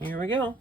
Here we go.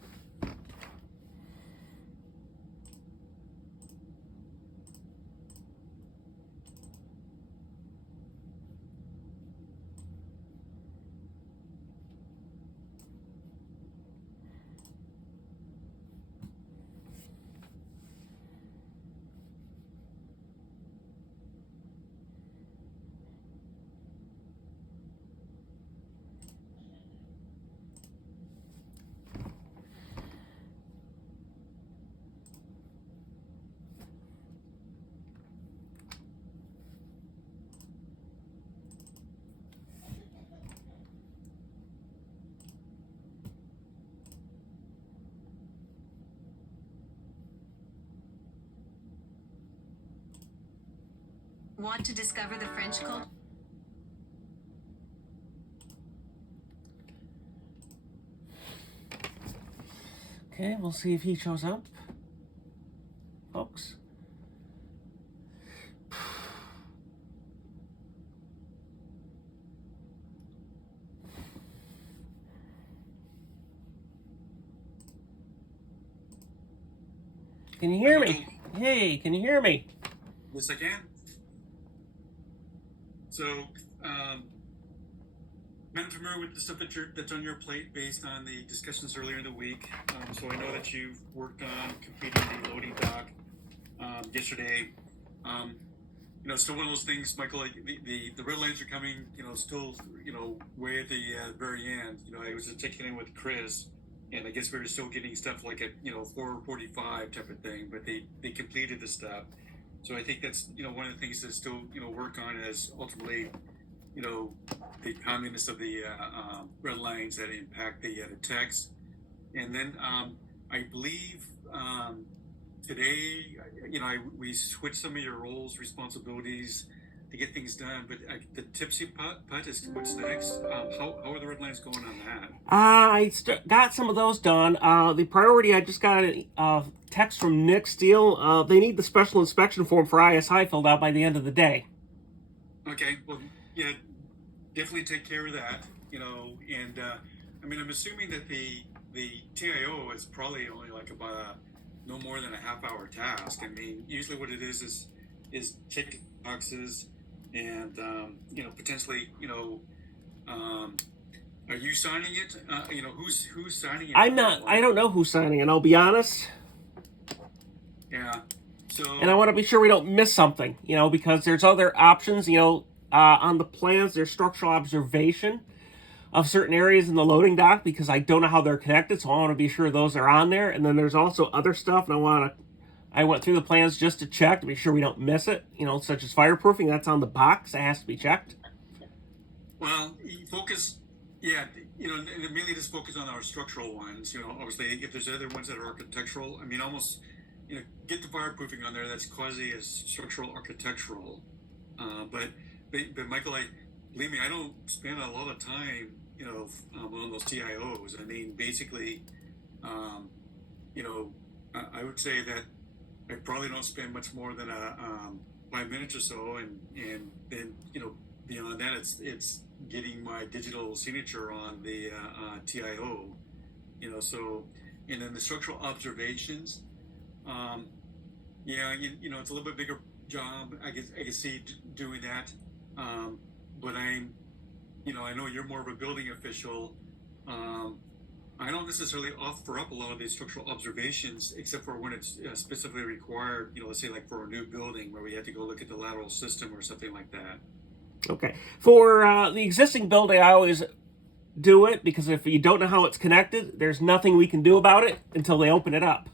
Want to discover the French culture? Okay, we'll see if he shows up, folks. Can you hear me? Hey, can you hear me? Yes, I can. So, I'm familiar with the stuff that's on your plate based on the discussions earlier in the week. So I know that you've worked on completing the loading dock yesterday. Still one of those things, Michael. Like the red lines are coming. Still way at the very end. I was just checking in with Chris, and I guess we were still getting stuff like at 4:45 type of thing. But they completed the stuff. So I think that's one of the things to still work on is ultimately the timeliness of the red lines that impact the text. And then I believe today we switched some of your roles, responsibilities to get things done. But the tipsy putt is what's next. How are the red lines going on that? I got some of those done. The priority, I just got a text from Nick Steele. They need the special inspection form for ISI filled out by the end of the day. Okay, well, yeah, definitely take care of that. And I'm assuming that the TIO is probably only like about no more than a half-hour task. I mean, usually what it is check boxes and potentially are you signing it? Who's signing it? I'm not. I don't know who's signing it. I'll be honest. Yeah. So. And I want to be sure we don't miss something. Because there's other options. On the plans, there's structural observation of certain areas in the loading dock because I don't know how they're connected. So I want to be sure those are on there. And then there's also other stuff, and I went through the plans just to check to be sure we don't miss it. Such as fireproofing. That's on the box. It has to be checked. Well, focus. Yeah, and mainly just focus on our structural ones. Obviously, if there's other ones that are architectural, almost, get the fireproofing on there. That's quasi as structural architectural. But Michael, believe me, I don't spend a lot of time, on those TIOs. Basically, I would say that I probably don't spend much more than 5 minutes or so, and then beyond that, it's getting my digital signature on the TIO. So, and then the structural observations. It's a little bit bigger job. I can see doing that. But I know you're more of a building official. I don't necessarily offer up a lot of these structural observations, except for when it's specifically required. Let's say like for a new building where we have to go look at the lateral system or something like that. Okay. For the existing building, I always do it because if you don't know how it's connected, there's nothing we can do about it until they open it up.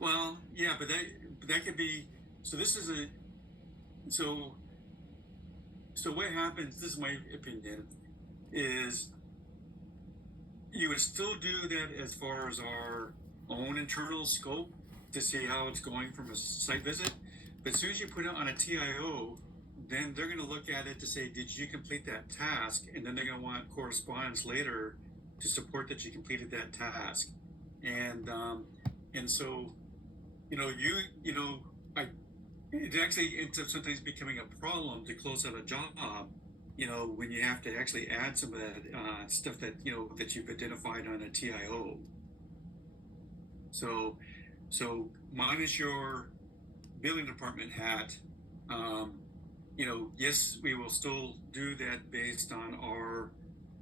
Well, yeah, but that could be. So this is So what happens? This is my opinion. Is you would still do that as far as our own internal scope to see how it's going from a site visit, but as soon as you put it on a TIO, then they're going to look at it to say, did you complete that task? And then they're going to want correspondence later to support that you completed that task. And so, it actually ends up sometimes becoming a problem to close out a job when you have to actually add some of that stuff that that you've identified on a TIO. So minus your building department hat, um, yes, we will still do that based on our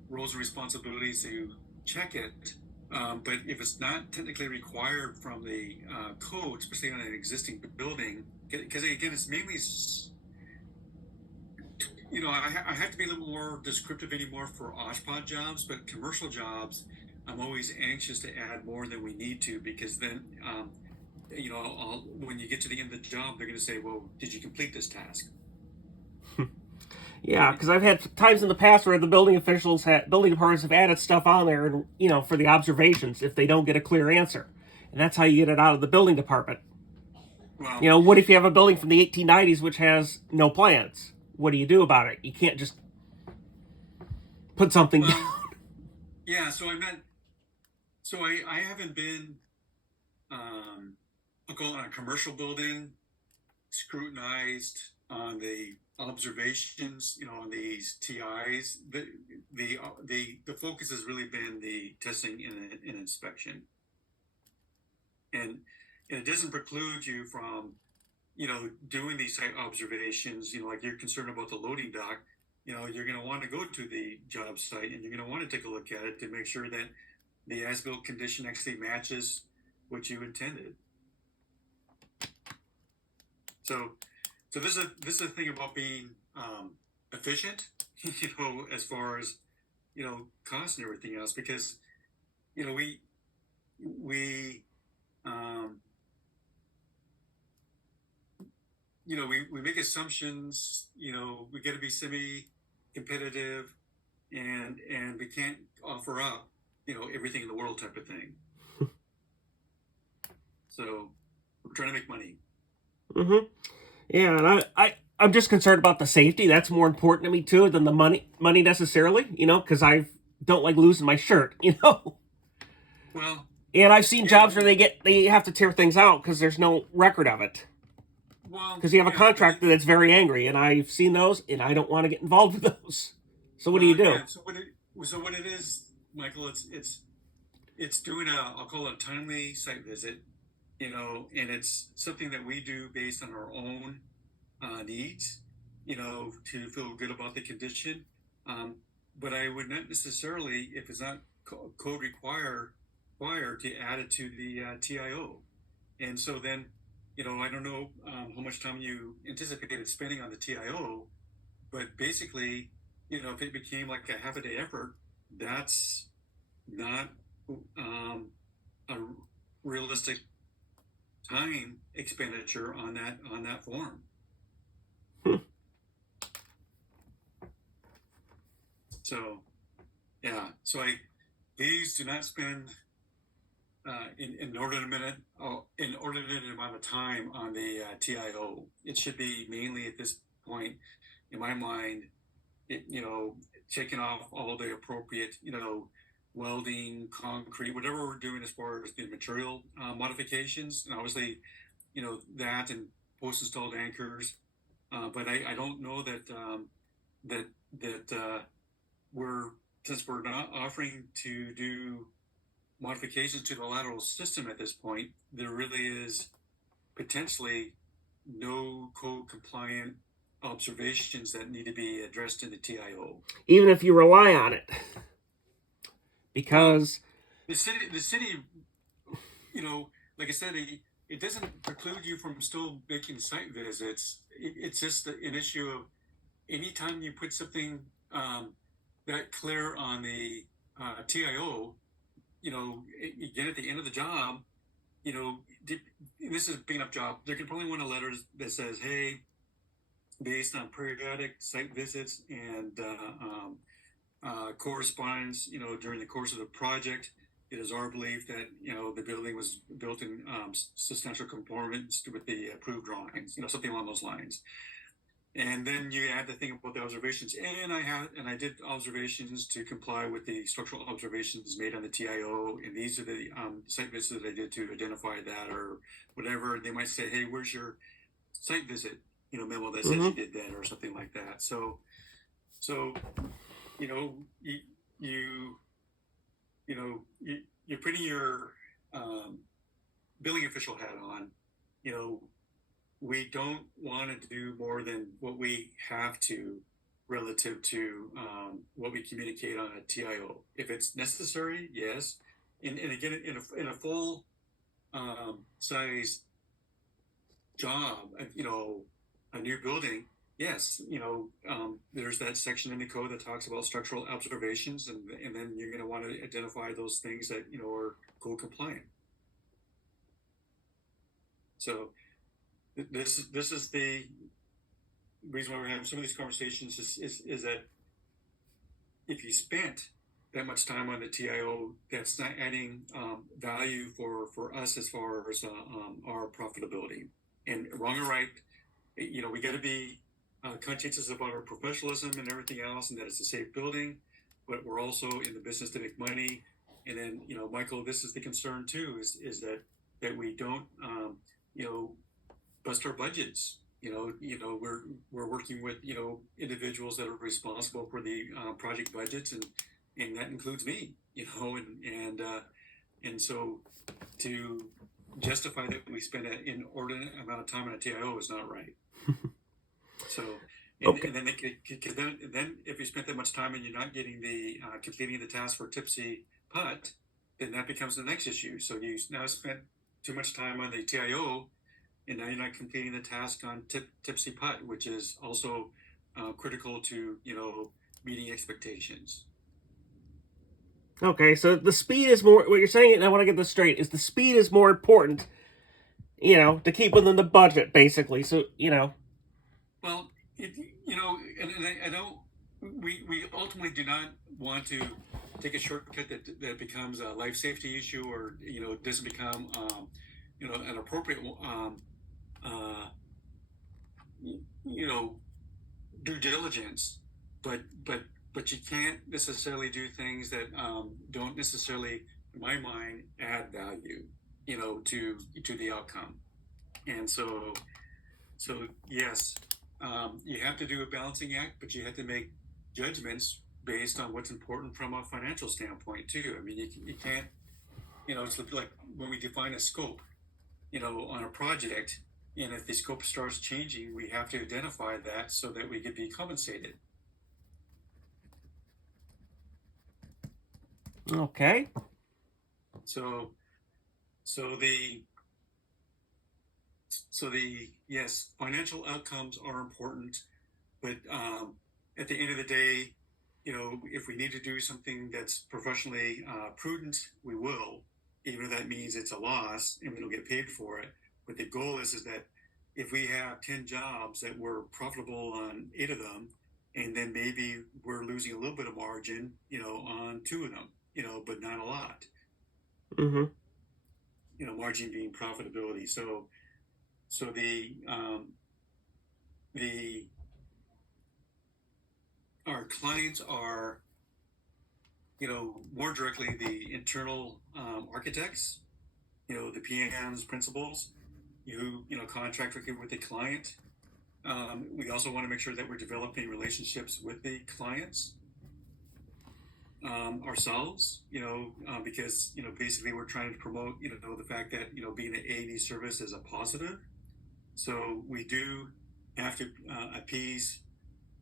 roles and responsibilities to check it. But if it's not technically required from the code, especially on an existing building, because again, it's mainly, I have to be a little more descriptive anymore for OSHPD jobs, but commercial jobs, I'm always anxious to add more than we need to, because then, when you get to the end of the job, they're going to say, well, did you complete this task? Yeah, because I've had times in the past where the building departments have added stuff on there, and for the observations if they don't get a clear answer, and that's how you get it out of the building department. Well, What if you have a building from the 1890s which has no plans? What do you do about it? You can't just put something down. Yeah, so I'm not. So I haven't been. I'll call it a commercial building, scrutinized on the observations, on these TIs. The focus has really been the testing and inspection, and it doesn't preclude you from doing these site observations. Like you're concerned about the loading dock. You're going to want to go to the job site and you're going to want to take a look at it to make sure that the as-built condition actually matches what you intended. So this is a thing about being efficient, as far as cost and everything else, because we we make assumptions. We got to be semi-competitive, and we can't offer up everything in the world type of thing. So we're trying to make money. Mm-hmm. Yeah, and I'm just concerned about the safety. That's more important to me too than the money necessarily. Because I don't like losing my shirt. Well, and I've seen jobs where they have to tear things out because there's no record of it. Well, because you have a contractor that's very angry, and I've seen those, and I don't want to get involved with those. So what do you do? Yeah, so what it is, Michael, it's doing I'll call it a timely site visit, and it's something that we do based on our own needs, to feel good about the condition. But I would not necessarily, if it's not code required to add it to the TIO. And so then, I don't know how much time you anticipated spending on the TIO, but basically, if it became like a half a day effort, that's not a realistic time expenditure on that form. So, yeah. So please do not spend inordinate amount of time on the TIO. It should be mainly at this point, in my mind, checking off all the appropriate, welding, concrete, whatever we're doing as far as the material modifications, and obviously, that and post-installed anchors. But I don't know that since we're not offering to do modifications to the lateral system at this point, there really is potentially no code compliant observations that need to be addressed in the TIO. Even if you rely on it. Because the city, like I said, it doesn't preclude you from still making site visits. It's just an issue of anytime you put something that clear on the TIO, again, at the end of the job, this is a big enough job. There can probably want a letter that says, hey, based on periodic site visits and correspondence, during the course of the project, it is our belief that, the building was built in substantial conformance with the approved drawings, something along those lines. And then you add the thing about the observations, and I did observations to comply with the structural observations made on the TIO, and these are the site visits that I did to identify that or whatever. They might say, hey, where's your site visit, memo that says you did that or something like that. So So, you know, you, you're putting your billing official hat on. You know, we don't want to do more than what we have to relative to what we communicate on a TIO. If it's necessary, yes. And again, in a full size job, a new building, yes, there's that section in the code that talks about structural observations, and then you're going to want to identify those things that are code compliant. So this is the reason why we're having some of these conversations is that if you spent that much time on the TIO, that's not adding value for us as far as our profitability. And wrong or right, we got to be conscientious about our professionalism and everything else, and that it's a safe building, but we're also in the business to make money. And then, Michael, this is the concern too, is that we don't, bust our budgets. We're working with individuals that are responsible for the project budgets, and that includes me. And so to justify that we spend an inordinate amount of time on a TIO is not right. So, Okay. and then if you spent that much time and you're not getting the completing the task for tipsy putt, then that becomes the next issue. So you now spent too much time on the TIO, and now you're not completing the task on tipsy putt, which is also critical to meeting expectations. Okay, so the speed is more. What you're saying, and I want to get this straight, is the speed is more important, to keep within the budget, basically. So, Well, and I don't. We ultimately do not want to take a shortcut that becomes a life safety issue, or doesn't become an appropriate uh, due diligence. But you can't necessarily do things that don't necessarily, in my mind, add value, to the outcome. And so yes, you have to do a balancing act, but you have to make judgments based on what's important from a financial standpoint too. I mean, you can't, it's like when we define a scope, on a project, and if the scope starts changing, we have to identify that so that we can be compensated. okay. So, so the yes, financial outcomes are important, but at the end of the day, if we need to do something that's professionally prudent, we will, even if that means it's a loss and we don't get paid for it. But the goal is that if we have 10 jobs that we're profitable on 8 of them, and then maybe we're losing a little bit of margin, on 2 of them, but not a lot. Mm-hmm. Margin being profitability. So the our clients are, more directly the internal architects, the PMs, principals, contract working with the client. We also want to make sure that we're developing relationships with the clients ourselves, because, basically we're trying to promote, the fact that, being an A&E service is a positive. So we do have to appease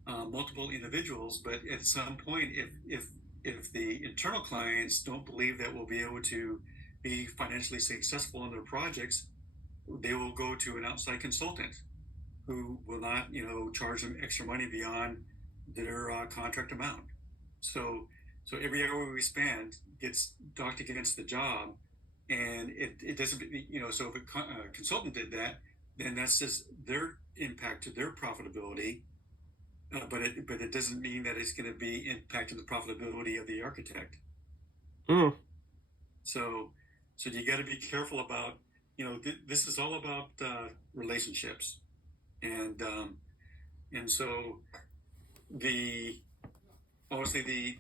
multiple individuals, but at some point, if the internal clients don't believe that we'll be able to be financially successful in their projects, they will go to an outside consultant who will not, charge them extra money beyond their contract amount. So every hour we spend gets docked against the job, and it doesn't, so if a consultant did that, then that's just their impact to their profitability. But it doesn't mean that it's going to be impacting the profitability of the architect. Mm. So you got to be careful about, this is all about relationships, and so obviously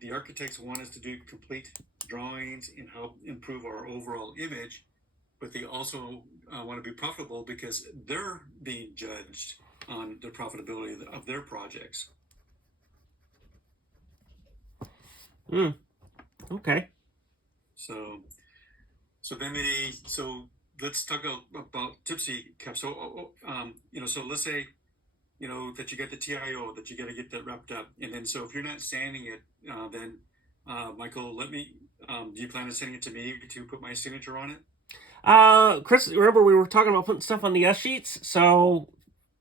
the architects want us to do complete drawings and help improve our overall image, but they also want to be profitable because they're being judged on the profitability of their projects. Hmm. Okay. So, so let's talk about tipsy cup. So, so let's say, that you get the TIO, that you got to get that wrapped up. And then, so if you're not sanding it, then, Michael, do you plan on sending it to me to put my signature on it? Chris, remember we were talking about putting stuff on the S sheets? So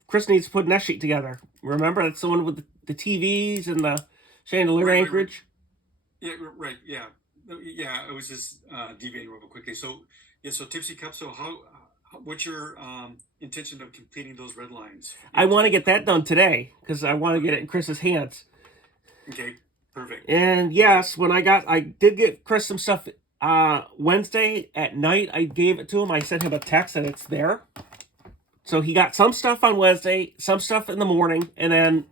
Chris needs to put an S sheet together. Remember, that's the one with the TVs and the chandelier Right. anchorage. Yeah, right. Yeah. No, yeah, I was just deviating real quickly. So, yeah, so tipsy cup. So, what's your intention of completing those red lines? I To want to get get that done today because I want to get it okay, in Chris's hands. okay, perfect, And perfect. yes, I did get Chris some stuff Wednesday at night. I gave it to him. I sent him a text and it's there. So he got some stuff on Wednesday, some stuff in the morning, and then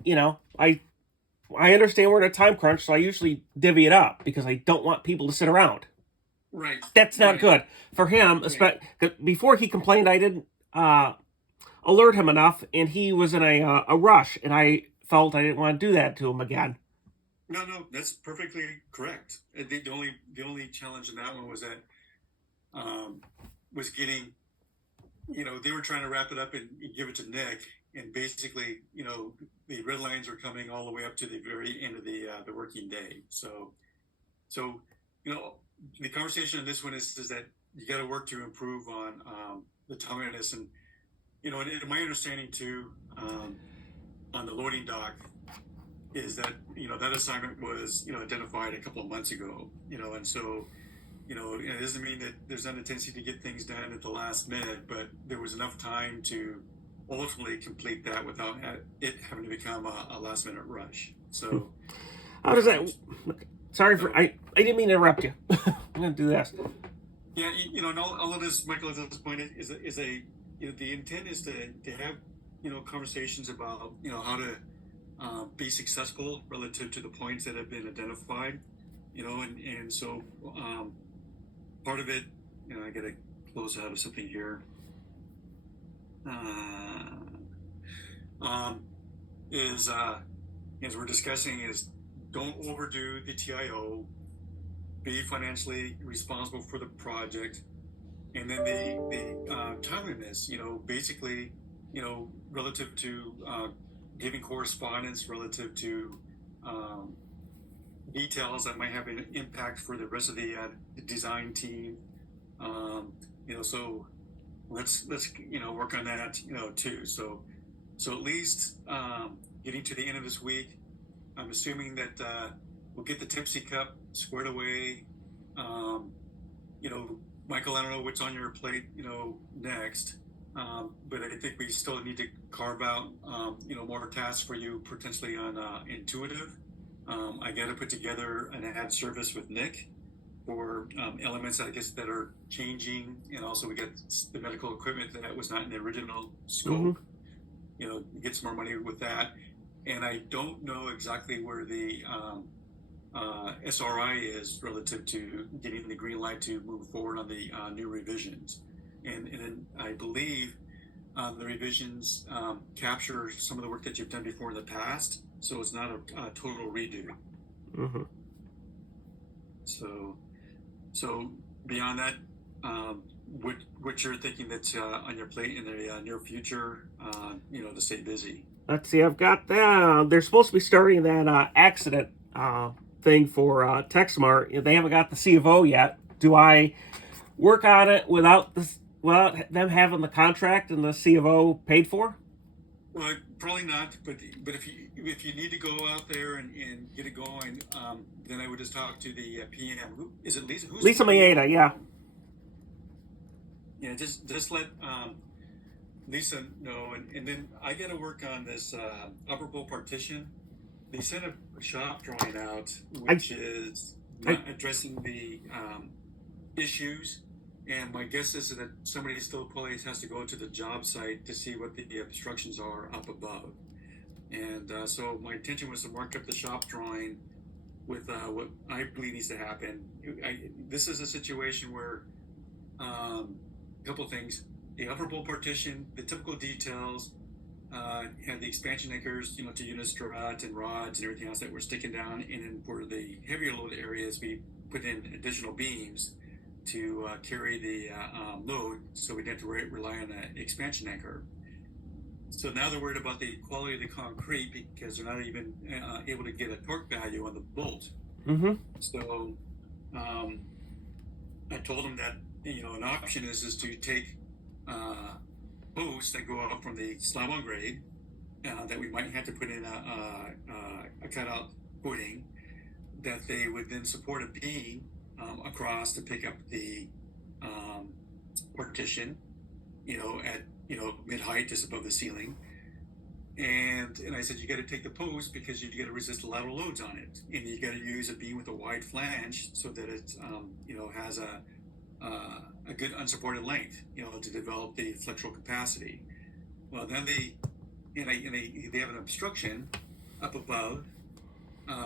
I understand we're in a time crunch, so I usually divvy it up because I don't want people to sit around. Right, That's not right, good for him. right. Before he complained, I didn't alert him enough, and he was in a rush, and I felt I didn't want to do that to him again. No, no, that's perfectly correct. The only challenge in that one was that um, was getting, they were trying to wrap it up and give it to Nick, and basically, the red lines were coming all the way up to the very end of the working day. So, you know, the conversation on this one is that you got to work to improve on the timeliness, and and my understanding too, on the loading dock is that that assignment was identified a couple of months ago, and so it doesn't mean that there's not a tendency to get things done at the last minute, but there was enough time to ultimately complete that without it having to become a last minute rush. So, How does that? Sorry for so I didn't mean to interrupt you. I'm gonna do this. yeah, and all of this, Michael, at this point is the intent is to have conversations about how to be successful relative to the points that have been identified, and so part of it, I got to close out of something here. Uh, um, is as we're discussing is don't overdo the TIO, be financially responsible for the project, and then the timeliness, basically, relative to giving correspondence relative to um, details that might have an impact for the rest of the design team. Um, so let's work on that too. So at least getting to the end of this week, I'm assuming that we'll get the Tipsy Cup squared away. Um, you know, Michael, I don't know what's on your plate, next, but I think we still need to carve out, more tasks for you potentially on intuitive. I got to put together an ad service with Nick for elements that I guess that are changing, and also we got the medical equipment that was not in the original Mm-hmm. scope. Get some more money with that, and I don't know exactly where the SRI is relative to getting the green light to move forward on the new revisions. And then I believe the revisions capture some of the work that you've done before in the past, so it's not a total redo. Mm-hmm. So, so beyond that, what you're thinking that's on your plate in the near future, to stay busy. Let's see. I've got that. They're supposed to be starting that accident thing for TechSmart. They haven't got the C of O yet. Do I work on it without them having the contract and the C of O paid for? Well, probably not, but if you need to go out there and get it going, then I would just talk to the PM. Who is it? Lisa? Who's the Lisa Maeda, PM? yeah. Yeah, just let Lisa know, and then I got to work on this upper bowl partition. They sent a shop drawing out, I, which is I, not addressing the issues. And my guess is that somebody still probably has to go to the job site to see what the obstructions are up above. And so my intention was to mark up the shop drawing with what I believe needs to happen. This is a situation where a couple of things: the upper bowl partition, the typical details, had the expansion anchors, to unistrut and rods and everything else that we're sticking down. And then for the heavier load areas, we put in additional beams to carry the load, so we didn't have to rely on an expansion anchor. So now they're worried about the quality of the concrete because they're not even able to get a torque value on the bolt. Mm-hmm. So I told them that an option is to take posts that go up from the slab on grade that we might have to put in a cutout footing that they would then support a beam across to pick up the partition, at mid height just above the ceiling. And I said, you got to take the post because you got to resist lateral loads on it, and you got to use a beam with a wide flange so that it has a good unsupported length, to develop the flexural capacity. Well, then they have an obstruction up above,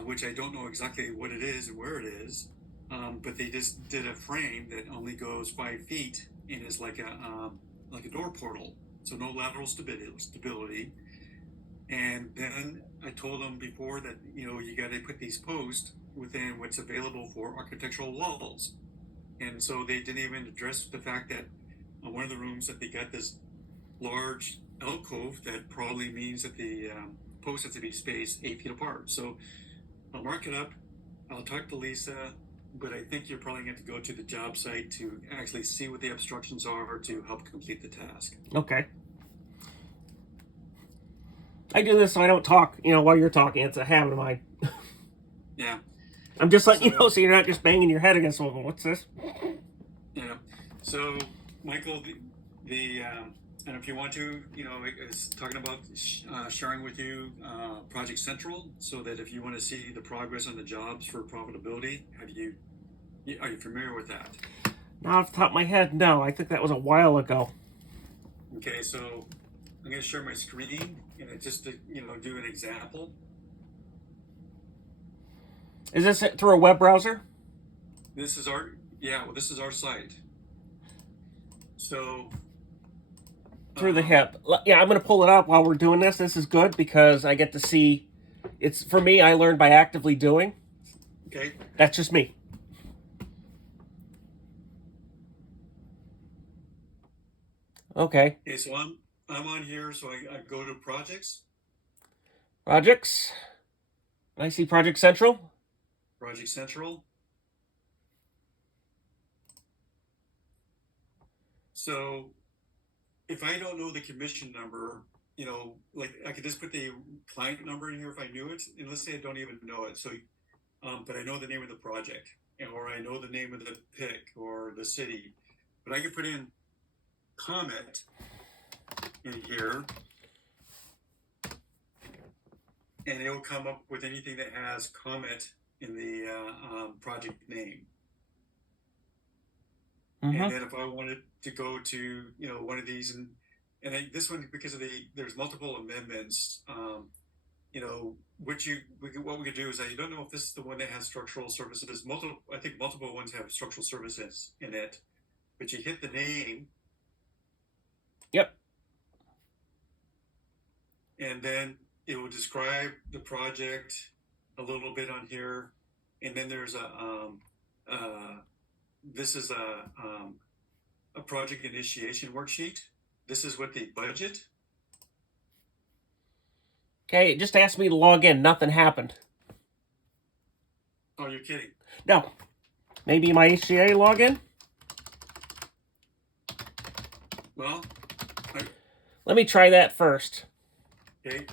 which I don't know exactly what it is and where it is, but they just did a frame that only goes 5 feet and is like a door portal, so no lateral stability. And then I told them before that you got to put these posts within what's available for architectural walls. And so they didn't even address the fact that on one of the rooms that they got this large alcove that probably means that the posts have to be spaced 8 feet apart. So I'll mark it up. I'll talk to Lisa, but I think you're probably going to go to the job site to actually see what the obstructions are to help complete the task. Okay. I do this so I don't talk, while you're talking. It's a habit of mine. Yeah. I'm just letting you know so you're not just banging your head against the wall. What's this? Yeah. So, Michael, and if you want to, it's talking about sharing with you Project Central, so that if you want to see the progress on the jobs for profitability, are you familiar with that? Not off the top of my head, no. I think that was a while ago. Okay, so I'm going to share my screen and just to do an example. Is this through a web browser? This is our site. So through the hip. Yeah, I'm going to pull it up while we're doing this. This is good because I get to see. It's for me. I learned by actively doing. Okay. That's just me. Okay. Okay, so I'm on here. So I go to projects. Projects. I see Project Central. Project Central. So if I don't know the commission number, like I could just put the client number in here if I knew it, and let's say I don't even know it. So, but I know the name of the project, or I know the name of the PIC or the city, but I can put in Comet in here, and it'll come up with anything that has Comet in the project name. Mm-hmm. And then if I wanted to go to one of these, and this one, because there's multiple amendments, what we could do is I don't know if this is the one that has structural services. I think multiple ones have structural services in it, but you hit the name. Yep. And then it will describe the project a little bit on here, and then there's this is a project initiation worksheet. This is what the budget. Okay, it just asked me to log in. Nothing happened. Oh, you're kidding? No. Maybe my HGA login? Well, let me try that first. Okay.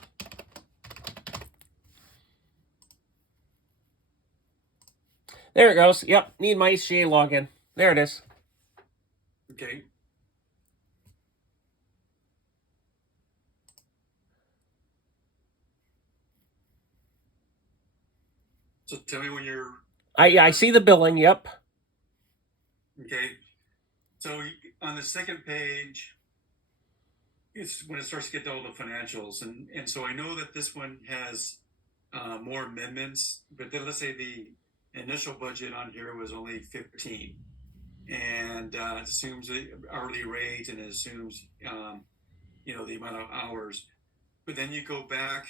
There it goes. Yep, need my HGA login. There it is. Okay. So tell me when you're... I see the billing, yep. Okay. So on the second page, it's when it starts to get to all the financials. And so I know that this one has more amendments, but then let's say the initial budget on here was only 15. And it assumes the hourly rate, and it assumes, the amount of hours. but then you go back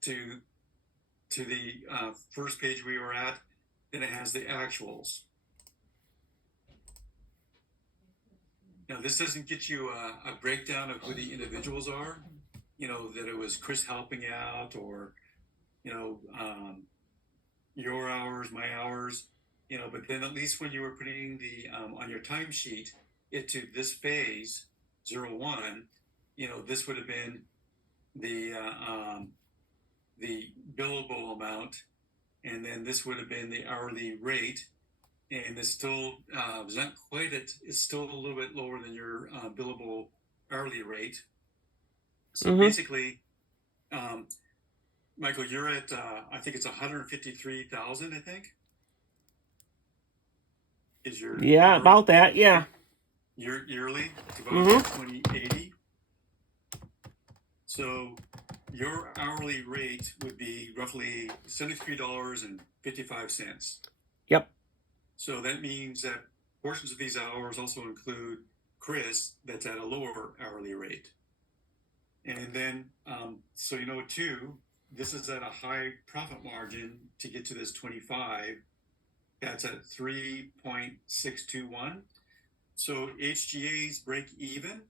to the first page we were at, then it has the actuals. Now, this doesn't get you a breakdown of who the individuals are, that it was Chris helping out, or, your hours, my hours, but then at least when you were putting the, on your timesheet, into this phase, 01, this would have been the billable amount, and then this would have been the hourly rate, and it's still is not quite it's still a little bit lower than your billable hourly rate. So basically, Michael, you're at I think it's 153,000. I think is your about that, yeah. Your yearly, it's about 2080. So your hourly rate would be roughly $73.55. Yep. So that means that portions of these hours also include Chris, that's at a lower hourly rate. And then, so too, this is at a high profit margin to get to this 25. That's at 3.621. So HGA's break even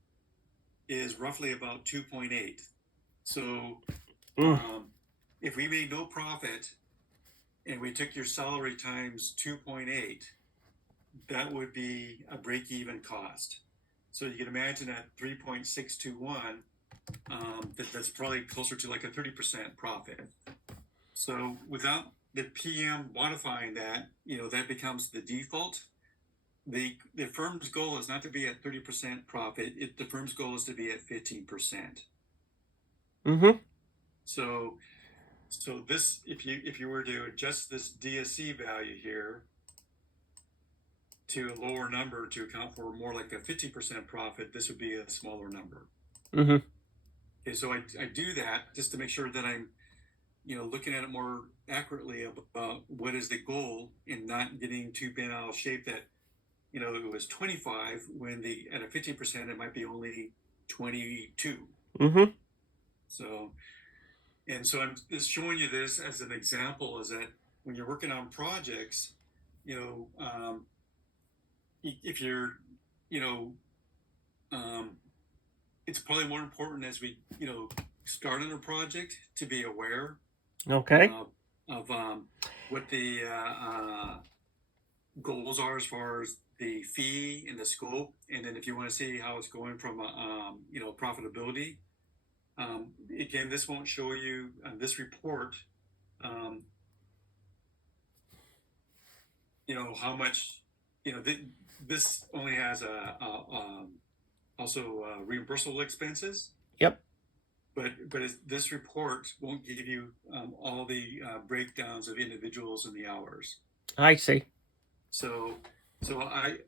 is roughly about 2.8. So if we made no profit and we took your salary times 2.8, that would be a break-even cost. So you can imagine at 3.621, that's probably closer to like a 30% profit. So without the PM modifying that, that becomes the default. The firm's goal is not to be at 30% profit. The firm's goal is to be at 15%. So this, if you were to adjust this DSC value here to a lower number to account for more like a 50% profit, this would be a smaller number. Okay, so I do that just to make sure that I'm, looking at it more accurately about what is the goal, and not getting too bent out of shape that, it was 25 when at a 50% it might be only 22. So I'm just showing you this as an example, is that when you're working on projects, if you're, it's probably more important as we, start on a project to be aware of what the goals are as far as the fee and the scope. And then if you want to see how it's going from, profitability, again, this won't show you this report, how much, this only has also reimbursable expenses. Yep. But this report won't give you all the breakdowns of individuals and the hours. I see. So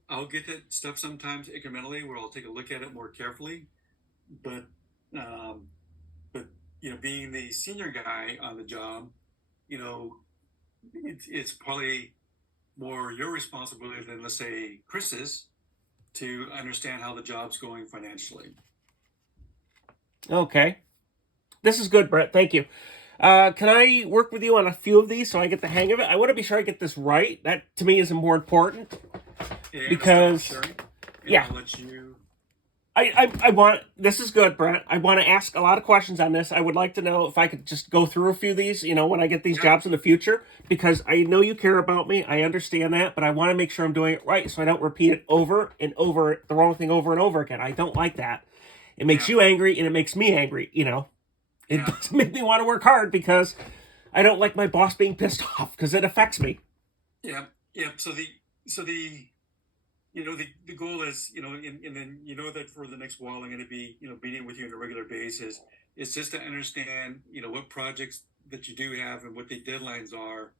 I'll get that stuff sometimes incrementally, where I'll take a look at it more carefully. But being the senior guy on the job, it's probably more your responsibility than, let's say, Chris's, to understand how the job's going financially. Okay. This is good, Brent. Thank you. Can I work with you on a few of these so I get the hang of it? I want to be sure I get this right. That, to me, is more important. Yeah, because, I'll let you... I want, this is good, Brent. I want to ask a lot of questions on this. I would like to know if I could just go through a few of these, when I get these jobs in the future, because I know you care about me. I understand that, but I want to make sure I'm doing it right so I don't repeat it over and over, the wrong thing over and over again. I don't like that. It makes you angry, and it makes me angry, It doesn't make me want to work hard, because I don't like my boss being pissed off, because it affects me. Yeah. So the the goal is, and then that for the next while I'm going to be, meeting with you on a regular basis. It's just to understand, what projects that you do have and what the deadlines are.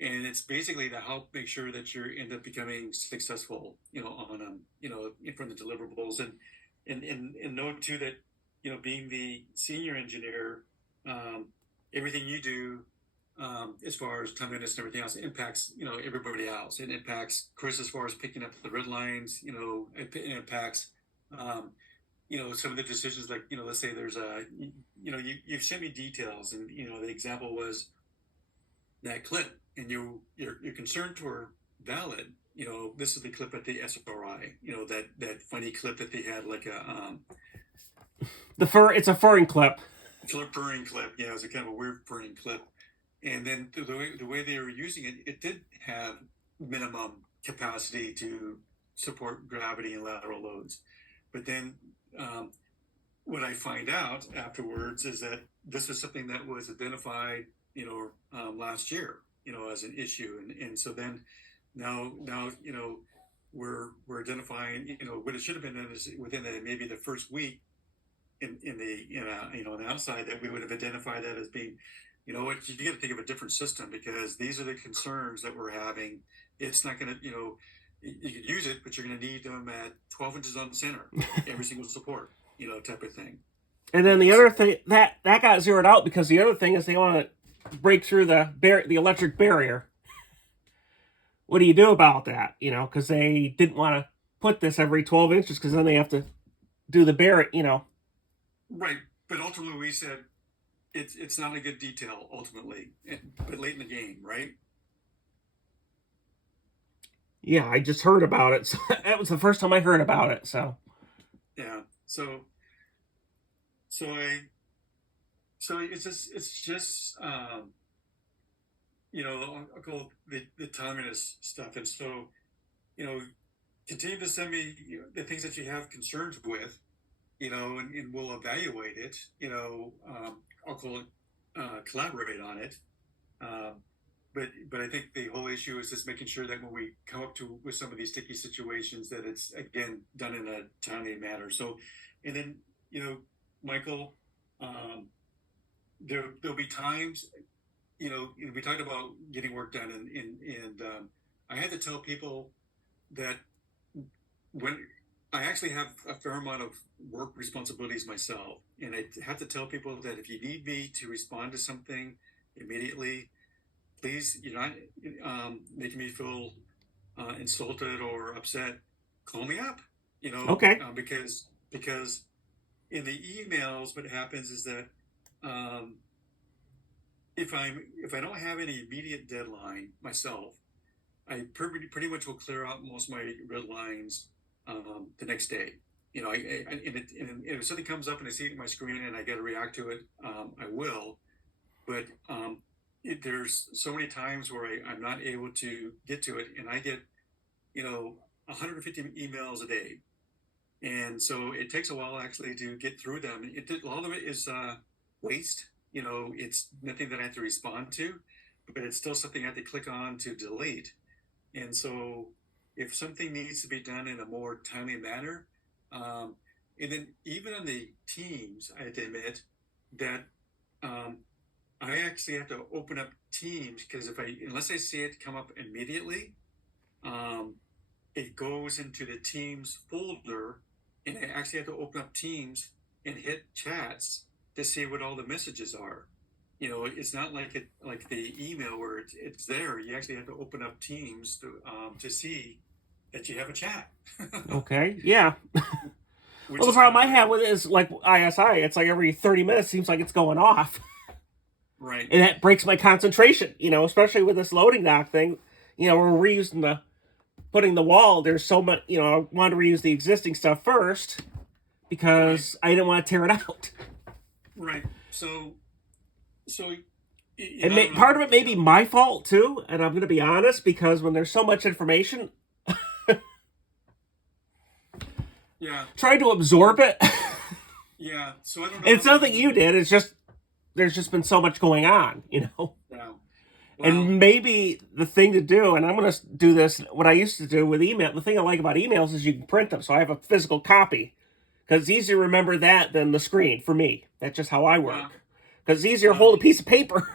And it's basically to help make sure that you end up becoming successful, on in front of the deliverables, and note too that, being the senior engineer, everything you do, as far as timeliness and everything else, impacts, everybody else. It impacts Chris as far as picking up the red lines, it impacts, some of the decisions, like, let's say there's you've sent me details, and, the example was that clip, and your concerns were valid. This is the clip at the SRI, that funny clip that they had, like a, it's a furring clip. purring clip. Yeah, it was a kind of a weird purring clip. And then the way they were using it, it did have minimum capacity to support gravity and lateral loads. But then what I find out afterwards is that this was something that was identified, last year, as an issue. And so then now, we're identifying, what it should have been done is within maybe the first week on the outside, that we would have identified that as being, what, you got to think of a different system, because these are the concerns that we're having. It's not going to, you can use it, but you're going to need them at 12 inches on the center, every single support, type of thing. And then the other thing that got zeroed out, because the other thing is they want to break through the electric barrier. What do you do about that? Because they didn't want to put this every 12 inches, because then they have to do the barrier. Right, but ultimately we said it's not a good detail ultimately, but late in the game, right? Yeah, I just heard about it. So that was the first time I heard about it. So yeah, so it's just I'll call it the timeliness stuff. And so, continue to send me the things that you have concerns with, and we'll evaluate it. I'll call it collaborate on it. But I think the whole issue is just making sure that when we come up with some of these sticky situations, that it's, again, done in a timely manner. So, and then, Michael, there'll be times, we talked about getting work done, and I had to tell people that when I actually have a fair amount of work responsibilities myself, and I had to tell people that if you need me to respond to something immediately, please, you're not making me feel insulted or upset. Call me up, okay. Because in the emails, what happens is that if I don't have any immediate deadline myself, I pretty much will clear out most of my red lines the next day. And if something comes up and I see it on my screen and I got to react to it, I will. But there's so many times where I'm not able to get to it, and I get 150 emails a day, and so it takes a while actually to get through them. A lot of it is waste. It's nothing that I have to respond to, but it's still something I have to click on to delete. And so if something needs to be done in a more timely manner, and then even on the Teams, I have to admit that I actually have to open up Teams, because unless I see it come up immediately, it goes into the Teams folder, and I actually have to open up Teams and hit chats to see what all the messages are. It's not like the email where it's there. You actually have to open up Teams to see that you have a chat. Okay, yeah. Well, the problem I have with it is like ISI. It's like every 30 minutes seems like it's going off. Right. And that breaks my concentration, especially with this loading dock thing. We're reusing putting the wall. There's so much, I wanted to reuse the existing stuff first because I didn't want to tear it out. Right. So part of it may be my fault too, and I'm going to be honest, because when there's so much information, yeah, trying to absorb it. Yeah. So I don't know. It's nothing you did. It's just there's just been so much going on, Yeah. Well, and maybe the thing to do, and I'm going to do this, what I used to do with email. The thing I like about emails is you can print them, so I have a physical copy, because it's easier to remember that than the screen for me. That's just how I work. Because it's easier to hold a piece of paper.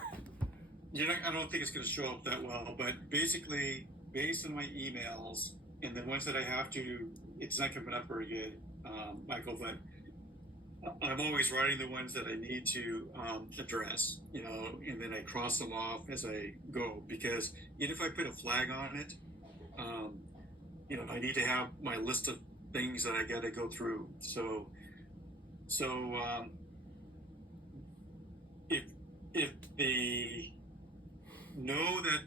I don't think it's going to show up that well, but basically, based on my emails and the ones that I have to, it's not coming up very good, Michael, but I'm always writing the ones that I need to address, and then I cross them off as I go, because even if I put a flag on it, I need to have my list of things that I got to go through. So So if if they know that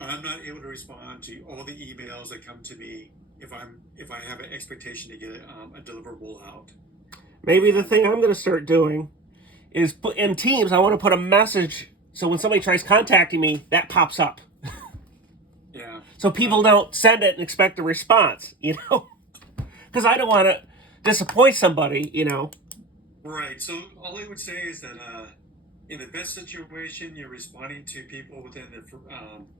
I'm not able to respond to all the emails that come to me, if I have an expectation to get a deliverable out, Maybe the and thing I'm going to start doing is put in Teams. I want to put a message so when somebody tries contacting me, that pops up. yeah, So people don't send it and expect a response, because I don't want to disappoint somebody. right. So all I would say is that in the best situation, you're responding to people within the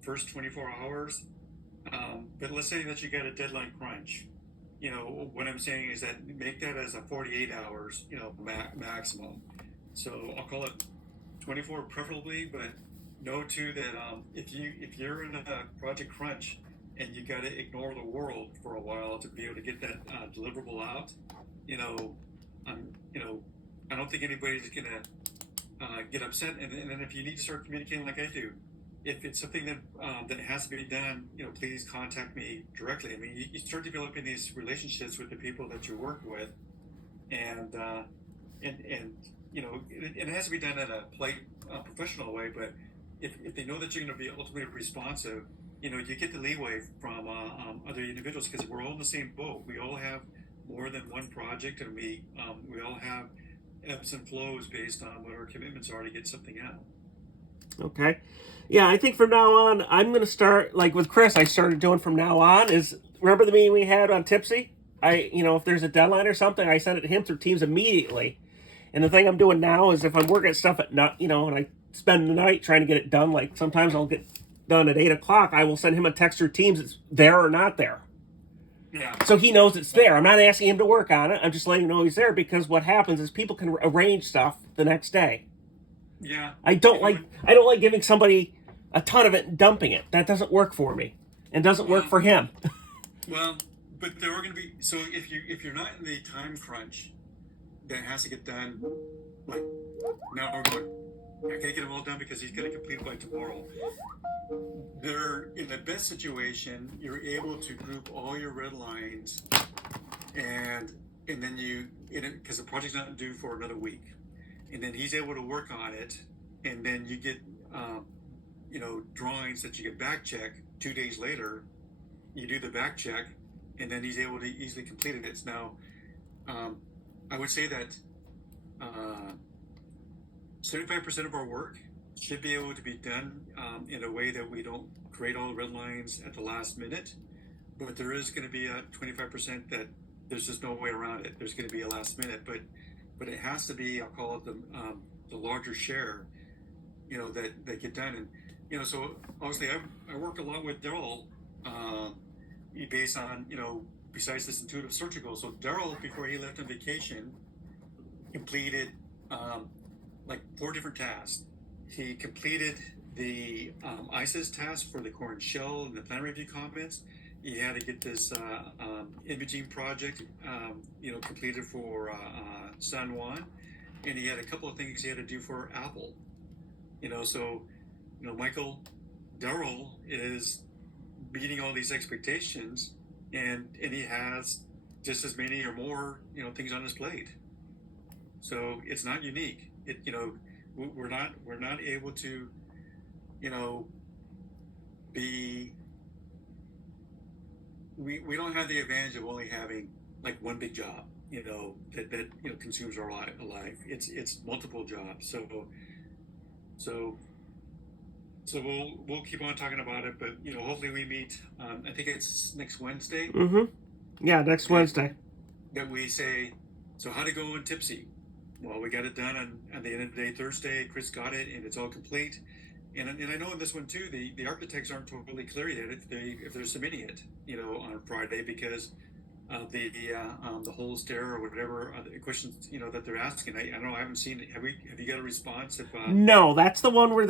first 24 hours. But let's say that you got a deadline crunch. What I'm saying is that make that as a 48 hours, maximum. So I'll call it 24 preferably, but know too that if you're in a project crunch and you got to ignore the world for a while to be able to get that deliverable out, you know, I don't think anybody's gonna get upset. And then if you need to start communicating like I do, if it's something that has to be done, please contact me directly. I mean, you start developing these relationships with the people that you work with, and it has to be done in a polite, professional way. But if they know that you're going to be ultimately responsive, you get the leeway from other individuals because we're all in the same boat. We all have more than one project, and we all have ebbs and flows based on what our commitments are to get something out. Okay. Yeah, I think from now on, I'm going to start, like with Chris, I started doing from now on is, remember the meeting we had on Tipsy? If there's a deadline or something, I send it to him through Teams immediately. And the thing I'm doing now is if I'm working stuff at night, and I spend the night trying to get it done, like sometimes I'll get done at 8 o'clock, I will send him a text through Teams it's there or not there. Yeah. So he knows it's there. I'm not asking him to work on it. I'm just letting him know he's there because what happens is people can arrange stuff the next day. Yeah. I don't like giving somebody a ton of it and dumping it. That doesn't work for me. And doesn't work for him. Well, but there are going to be, so if you're not in the time crunch that has to get done, like now we're going, I can't get them all done because he's going to complete it by tomorrow. They're in the best situation. You're able to group all your red lines, and then because the project's not due for another week, and then he's able to work on it, and then you get drawings that you can back check 2 days later. You do the back check, and then he's able to easily complete it. It's now, I would say that 75% of our work should be able to be done in a way that we don't create all the red lines at the last minute. But there is going to be a 25% that there's just no way around it. There's going to be a last minute, but it has to be, I'll call it the larger share, that get done. And so obviously I work a lot with Daryl based on besides this intuitive search goal. So Daryl, before he left on vacation, completed like 4 different tasks. He completed the ISIS task for the core and shell and the plan review comments. He had to get this imaging project, completed for San Juan, and he had a couple of things he had to do for Apple. Michael, Daryl is meeting all these expectations, and he has just as many or more, things on his plate. So it's not unique. We're not able to, be. We don't have the advantage of only having like one big job, that consumes our life. It's multiple jobs. So we'll keep on talking about it, but hopefully we meet. I think it's next Wednesday. Mm-hmm. Yeah, next Wednesday. That we say. So how to go on Tipsy? Well, we got it done on the end of the day Thursday. Chris got it, and it's all complete. And I know in this one too, the architects aren't totally clear yet if they're submitting it, on Friday because of the whole stair or whatever the questions that they're asking. I don't know. I haven't seen it. Have you got a response? No, that's the one where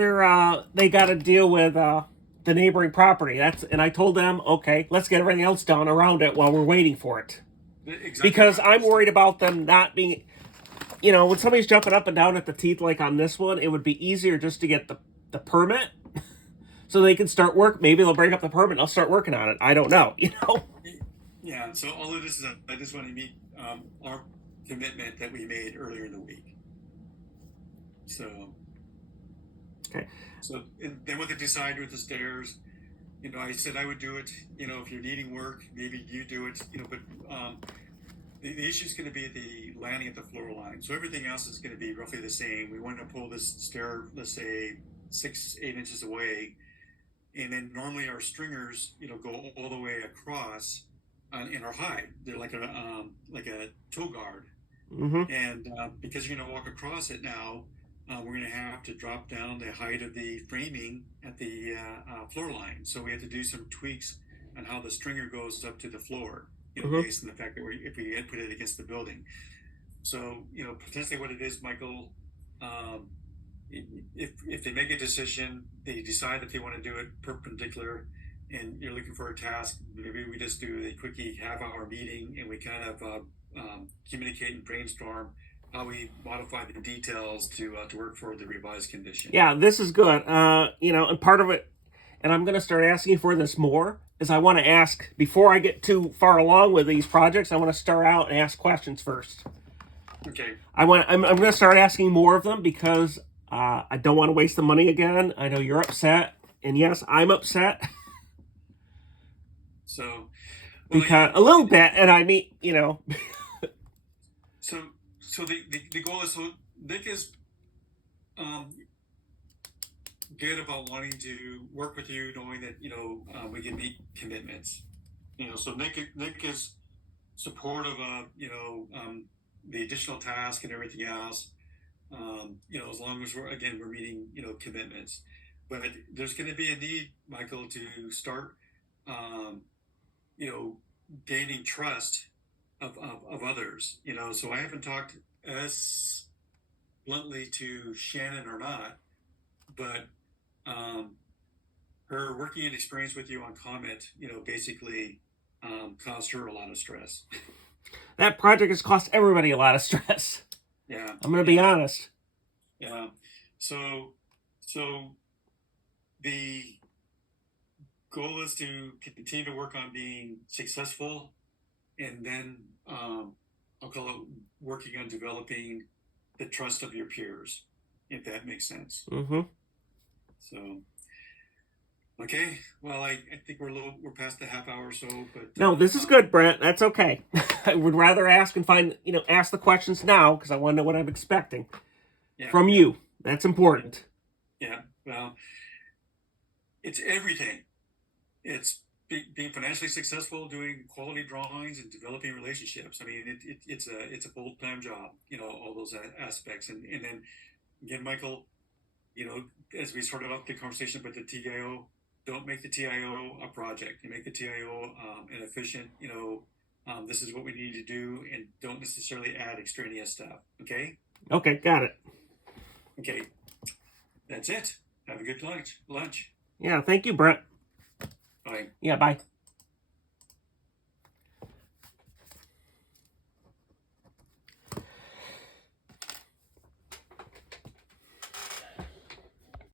they got to deal with the neighboring property. And I told them, okay, let's get everything else done around it while we're waiting for it. Exactly. Because I'm worried about them not being, when somebody's jumping up and down at the teeth like on this one, it would be easier just to get the permit so they can start work. Maybe they'll break up the permit and I'll start working on it. I don't know, Yeah, so all of this is I just want to meet our commitment that we made earlier in the week. So, Okay. so and then what they decide with the stairs, I said I would do it. If you're needing work, maybe you do it. But the issue is going to be the landing at the floor line. So everything else is going to be roughly the same. We want to pull this stair, let's say 6-8 inches away, and then normally our stringers, go all the way across, and are high. They're like a toe guard, Mm-hmm. and because you're going to walk across it now, we're going to have to drop down the height of the framing at the floor line. So we have to do some tweaks on how the stringer goes up to the floor, based on the fact that if we had put it against the building. So, potentially what it is, Michael, if they make a decision, they decide that they want to do it perpendicular, and you're looking for a task, maybe we just do a quickie half-hour meeting and we kind of communicate and brainstorm how we modify the details to work for the revised condition. Yeah, this is good. And part of it, and I'm going to start asking for this more, is I want to ask, before I get too far along with these projects, I want to start out and ask questions first. Okay. I'm going to start asking more of them because I don't want to waste the money again. I know you're upset, and yes, I'm upset. So, because a little bit, and I mean, So the goal is, so Nick is good about wanting to work with you, knowing that we can meet commitments. So Nick is supportive of the additional task and everything else. As long as we're meeting commitments. But there's going to be a need, Michael, to start gaining trust of others. So I haven't talked as bluntly to Shannon or not, but her working experience with you on Comet, basically caused her a lot of stress. That project has cost everybody a lot of stress. Yeah, I'm going to be honest. Yeah. So the goal is to continue to work on being successful, and then I'll call it working on developing the trust of your peers, if that makes sense. Mm-hmm. So, okay. Well, I think we're past the half hour or so, but no, this is good, Brent. That's okay. I would rather ask the questions now because I want to know what I'm expecting from you. That's important. Yeah. Well, it's everything. It's being financially successful, doing quality drawings, and developing relationships. I mean, it's a full-time job. All those aspects, and then again, Michael, as we started off the conversation about the TIO, don't make the TIO a project. You make the TIO an efficient. This is what we need to do, and don't necessarily add extraneous stuff. Okay. Okay, got it. Okay, that's it. Have a good lunch. Yeah, thank you, Brent. Bye. Yeah, bye.